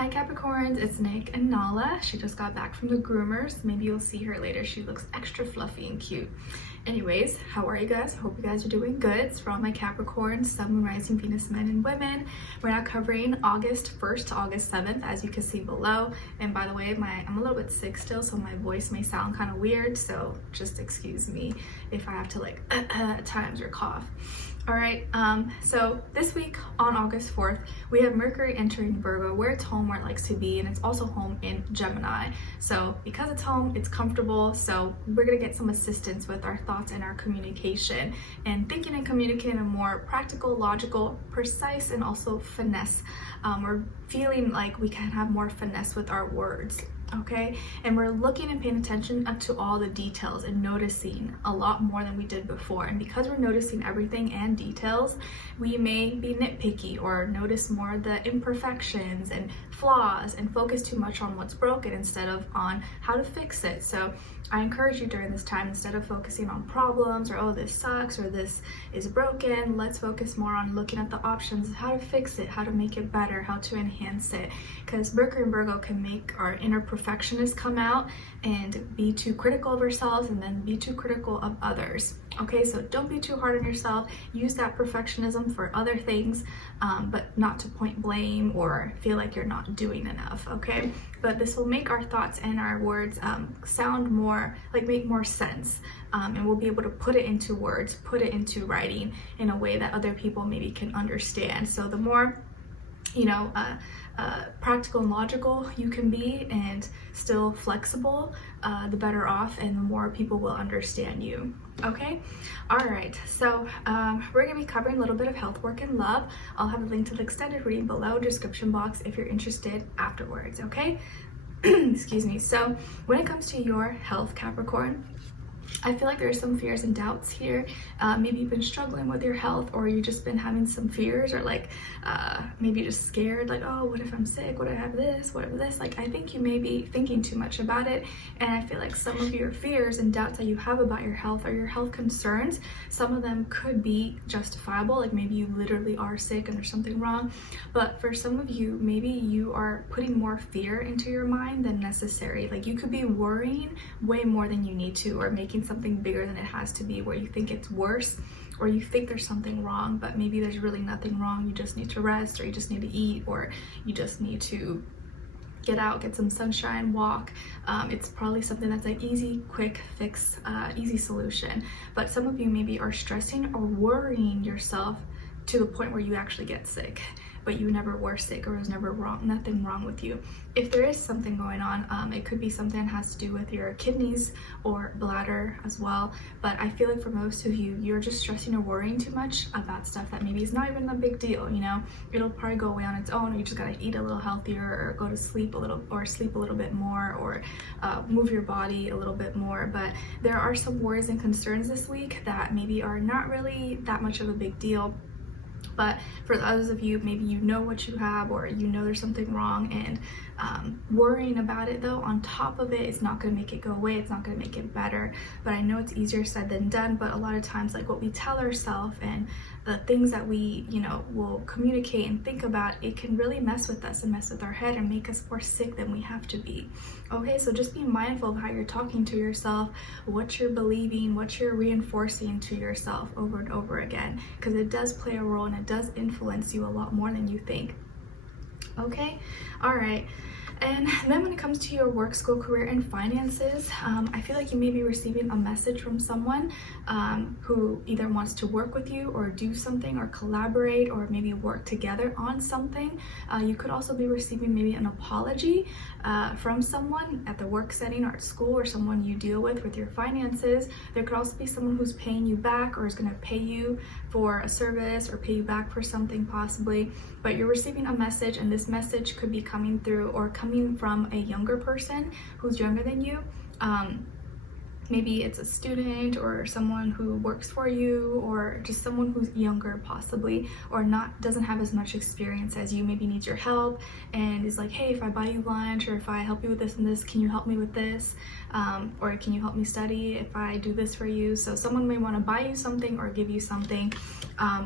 Hi Capricorns, it's Nick and Nala. She just got back from the groomers. Maybe you'll see her later. She looks extra fluffy and cute. Anyways, how are you guys? Hope you guys are doing good. It's for all my Capricorn, Sun, Moon, Rising, Venus, men and women. We're now covering August 1st to August 7th, as you can see below. And by the way, I'm a little bit sick still, so my voice may sound kind of weird. So just excuse me if I have to like at times or cough. All right, so this week on August 4th, we have Mercury entering Virgo, where it's home, where it likes to be, and it's also home in Gemini. So because it's home, it's comfortable, so we're gonna get some assistance with our thoughts and our communication, and thinking and communicating in a more practical, logical, precise, and also finesse. We're feeling like we can have more finesse with our words. Okay, and we're looking and paying attention up to all the details and noticing a lot more than we did before. And because we're noticing everything and details, we may be nitpicky or notice more the imperfections and flaws and focus too much on what's broken instead of on how to fix it. So I encourage you during this time, instead of focusing on problems or oh this sucks or this is broken, let's focus more on looking at the options, how to fix it, how to make it better, how to enhance it. Because Mercury and Virgo can make our inner perfectionists come out and be too critical of ourselves and then be too critical of others. Okay, so don't be too hard on yourself. Use that perfectionism for other things, but not to point blame or feel like you're not doing enough, okay? But this will make our thoughts and our words sound more, like make more sense. And we'll be able to put it into words, put it into writing in a way that other people maybe can understand. So the more, practical and logical you can be and still flexible, the better off and the more people will understand you. Okay, all right, so we're gonna be covering a little bit of health, work, and love. I'll have a link to the extended reading below, description box, if you're interested afterwards. Okay. Excuse me. So when it comes to your health, Capricorn, I feel like there are some fears and doubts here. Maybe you've been struggling with your health, or you've just been having some fears, or like maybe just scared, like, oh, what if I'm sick? What if I have this? What if this? Like, I think you may be thinking too much about it. And I feel like some of your fears and doubts that you have about your health or your health concerns, some of them could be justifiable. Like maybe you literally are sick and there's something wrong. But for some of you, maybe you are putting more fear into your mind than necessary. Like you could be worrying way more than you need to, or making something bigger than it has to be, where you think it's worse, or you think there's something wrong, but maybe there's really nothing wrong. You just need to rest, or you just need to eat, or you just need to get out, get some sunshine, walk. It's probably something that's an easy, quick fix, easy solution. But some of you maybe are stressing or worrying yourself to the point where you actually get sick, but you never were sick, or it was never nothing wrong with you. If there is something going on, it could be something that has to do with your kidneys or bladder as well. But I feel like for most of you, you're just stressing or worrying too much about stuff that maybe is not even a big deal. It'll probably go away on its own. You just gotta eat a little healthier, or go to sleep a little, or sleep a little bit more, or move your body a little bit more. But there are some worries and concerns this week that maybe are not really that much of a big deal. But for others of you, maybe you know what you have, or there's something wrong, and worrying about it though on top of it is not going to make it go away. It's not going to make it better. But I know it's easier said than done. But a lot of times, like what we tell ourselves and the things that we will communicate and think about, it can really mess with us and mess with our head and make us more sick than we have to be. Okay, so just be mindful of how you're talking to yourself, what you're believing, what you're reinforcing to yourself over and over again, because it does play a role and it does influence you a lot more than you think. Okay, all right. And then when it comes to your work, school, career, and finances, I feel like you may be receiving a message from someone who either wants to work with you or do something or collaborate or maybe work together on something. You could also be receiving maybe an apology from someone at the work setting or at school, or someone you deal with your finances. There could also be someone who's paying you back, or is going to pay you for a service or pay you back for something possibly. But you're receiving a message, and this message could be coming through or coming from a younger person who's younger than you. Maybe it's a student or someone who works for you, or just someone who's younger possibly, or doesn't have as much experience as you, maybe needs your help and is like, hey, if I buy you lunch, or if I help you with this and this, can you help me with this? Or can you help me study if I do this for you? So someone may want to buy you something or give you something,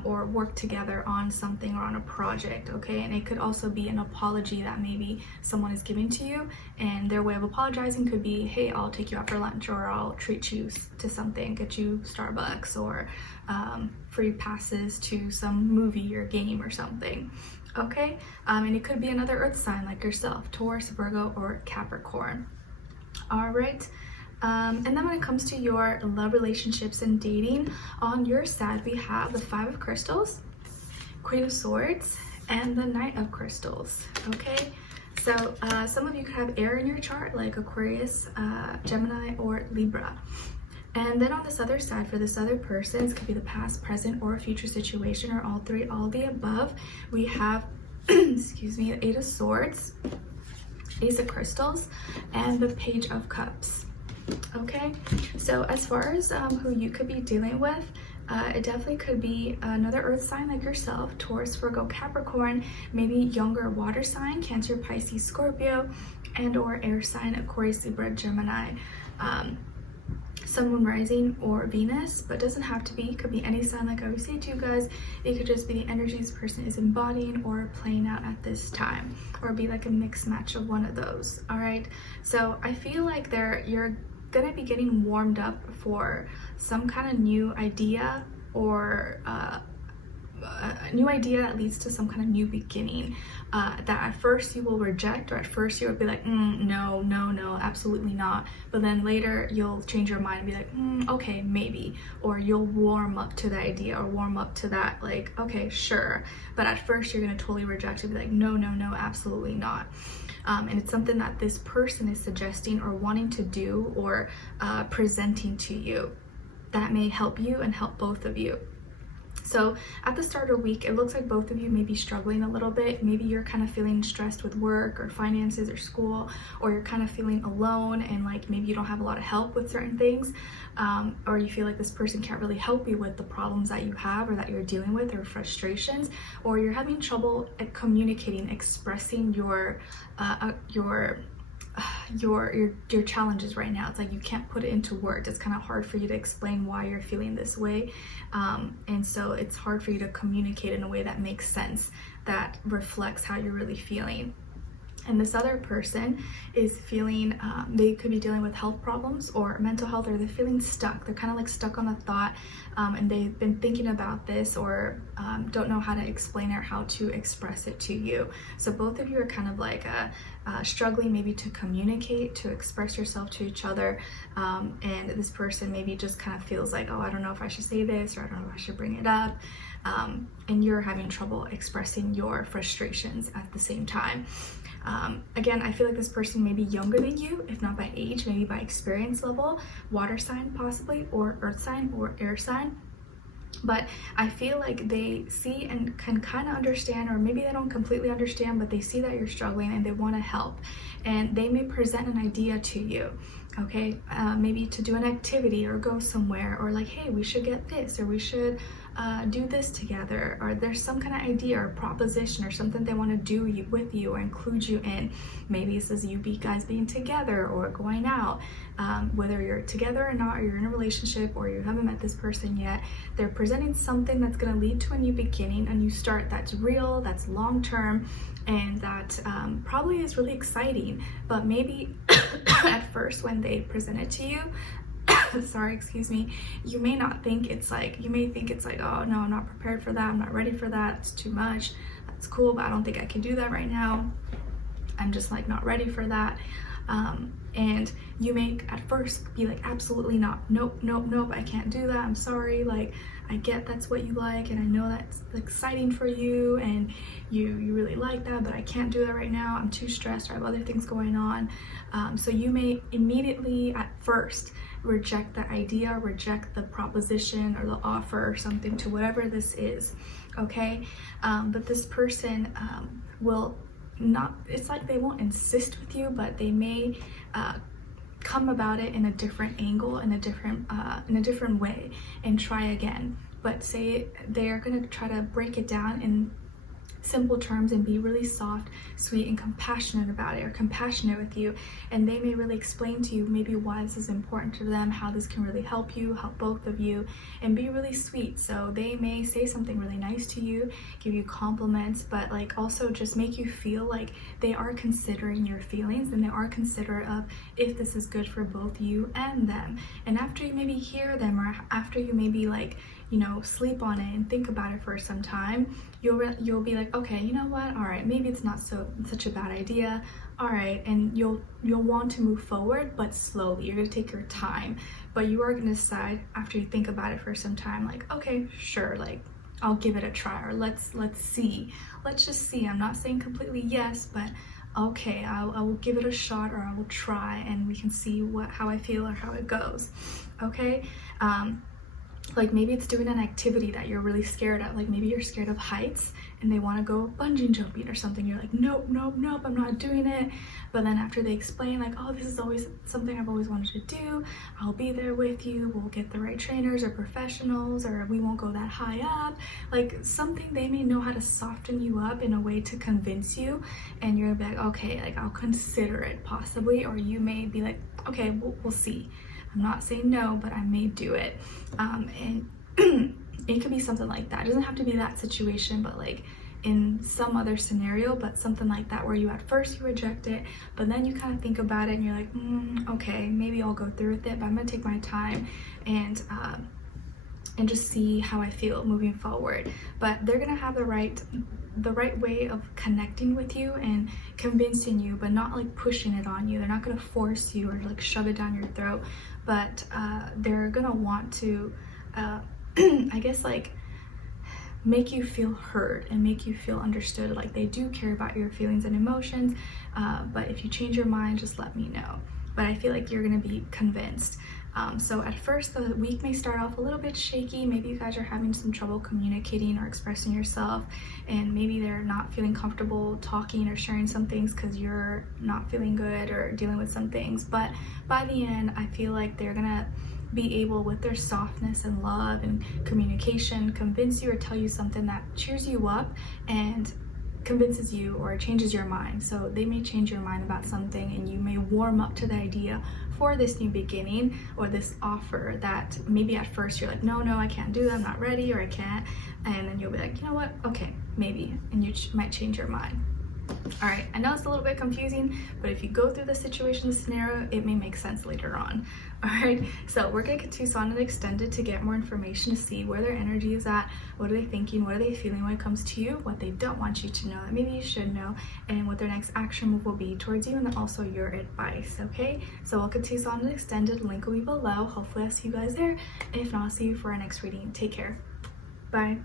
or work together on something or on a project, okay? And it could also be an apology that maybe someone is giving to you, and their way of apologizing could be, hey, I'll take you out for lunch, or I'll treat you to something, get you Starbucks, or free passes to some movie or game or something, okay? And it could be another earth sign like yourself, Taurus, Virgo, or Capricorn. All right. And then when it comes to your love, relationships, and dating, on your side we have the Five of Crystals, Queen of Swords, and the Knight of Crystals, okay? So some of you could have air in your chart, like Aquarius, Gemini, or Libra. And then on this other side, for this other person, it could be the past, present, or future situation, or all three, all the above. We have, excuse me, the Eight of Swords, Ace of Crystals, and the Page of Cups. Okay, so as far as who you could be dealing with, it definitely could be another earth sign like yourself, Taurus, Virgo, Capricorn, maybe younger water sign, Cancer, Pisces, Scorpio, and or air sign, Aquarius, Libra, Gemini, Sun, Moon, Rising, or Venus, but doesn't have to be. It could be any sign, like I always say to you guys. It could just be the energies this person is embodying or playing out at this time, or be like a mixed match of one of those. All right, so I feel like you're gonna be getting warmed up for some kind of new idea, or a new idea that leads to some kind of new beginning, that at first you will reject, or at first you will be like, no, absolutely not, but then later you'll change your mind and be like, okay, maybe, or you'll warm up to the idea, or warm up to that, like, okay, sure, but at first you're gonna totally reject it, be like, no, absolutely not. And it's something that this person is suggesting or wanting to do, or presenting to you, that may help you and help both of you. So at the start of the week, it looks like both of you may be struggling a little bit. Maybe you're kind of feeling stressed with work or finances or school, or you're kind of feeling alone and like maybe you don't have a lot of help with certain things, or you feel like this person can't really help you with the problems that you have or that you're dealing with, or frustrations, or you're having trouble at communicating, expressing your challenges right now. It's like you can't put it into words. It's kind of hard for you to explain why you're feeling this way, and so it's hard for you to communicate in a way that makes sense, that reflects how you're really feeling. And this other person is feeling, they could be dealing with health problems or mental health, or they're feeling stuck. They're kind of like stuck on a thought, and they've been thinking about this, or don't know how to explain it or how to express it to you. So both of you are kind of like struggling maybe to communicate, to express yourself to each other. And this person maybe just kind of feels like, oh, I don't know if I should say this, or I don't know if I should bring it up. And you're having trouble expressing your frustrations at the same time. Again, I feel like this person may be younger than you, if not by age, maybe by experience level, water sign possibly, or earth sign, or air sign. But I feel like they see and can kind of understand, or maybe they don't completely understand, but they see that you're struggling and they want to help. And they may present an idea to you, okay? Maybe to do an activity or go somewhere, or like, hey, we should get this, or we should do this together, or there's some kind of idea or proposition or something they want to do with you or include you in. Maybe this is you guys being together or going out, whether you're together or not, or you're in a relationship, or you haven't met this person yet. They're presenting something that's going to lead to a new beginning, a new start that's real, that's long-term, and that probably is really exciting. But maybe at first when they present it to you, sorry, excuse me, you may think it's like, oh no, I'm not prepared for that, I'm not ready for that, it's too much, that's cool, but I don't think I can do that right now, I'm just like not ready for that. And you may at first be like, absolutely not, nope, I can't do that, I'm sorry, like I get that's what you like, and I know that's exciting for you, and you really like that, but I can't do that right now, I'm too stressed, or I have other things going on. So you may immediately at first reject the idea, reject the proposition or the offer or something, to whatever this is, okay? But this person will not, it's like they won't insist with you, but they may come about it in a different angle, in a different way, and try again. But say they're gonna try to break it down in simple terms and be really soft, sweet, and compassionate about it, or compassionate with you, and they may really explain to you maybe why this is important to them, how this can really help you, help both of you, and be really sweet. So they may say something really nice to you, give you compliments, but like also just make you feel like they are considering your feelings, and they are considerate of if this is good for both you and them. And after you maybe hear them, or after you maybe like, you know, sleep on it and think about it for some time, you'll be like, okay, you know what, all right, maybe it's not such a bad idea, all right, and you'll want to move forward, but slowly. You're gonna take your time, but you are gonna decide after you think about it for some time, like, okay, sure, like I'll give it a try, or let's just see. I'm not saying completely yes, but okay, I will give it a shot, or I will try, and we can see how I feel or how it goes. Okay. Like maybe it's doing an activity that you're really scared of. Like maybe you're scared of heights and they want to go bungee jumping or something. You're like, nope, nope, nope, I'm not doing it. But then after they explain like, oh, this is always something I've always wanted to do, I'll be there with you, we'll get the right trainers or professionals, or we won't go that high up. Like something they may know how to soften you up in a way to convince you, and you're like, okay, like I'll consider it possibly. Or you may be like, okay, we'll see. I'm not saying no, but I may do it. And it could be something like that. It doesn't have to be that situation, but like in some other scenario, but something like that where you at first you reject it, but then you kind of think about it and you're like, okay, maybe I'll go through with it, but I'm gonna take my time and just see how I feel moving forward. But they're gonna have the right way of connecting with you and convincing you, but not like pushing it on you. They're not gonna force you or like shove it down your throat, but they're gonna want to I guess like make you feel heard and make you feel understood, like they do care about your feelings and emotions. But if you change your mind, just let me know. But I feel like you're gonna be convinced. So at first the week may start off a little bit shaky. Maybe you guys are having some trouble communicating or expressing yourself, and maybe they're not feeling comfortable talking or sharing some things because you're not feeling good or dealing with some things. But by the end, I feel like they're gonna be able, with their softness and love and communication, convince you or tell you something that cheers you up and convinces you or changes your mind. So they may change your mind about something, and you may warm up to the idea for this new beginning or this offer that maybe at first you're like, no, I can't do that, I'm not ready, or I can't. And then you'll be like, you know what, okay, maybe, and you might change your mind. All right, I know it's a little bit confusing, but if you go through the situation, the scenario, it may make sense later on. All right, so we're gonna get Tucson and Extended to get more information, to see where their energy is at, what are they thinking, what are they feeling when it comes to you, what they don't want you to know that maybe you should know, and what their next action move will be towards you, and then also your advice. Okay, so welcome to Tucson and Extended. Link will be below. Hopefully I'll see you guys there, and if not, I'll see you for our next reading. Take care. Bye.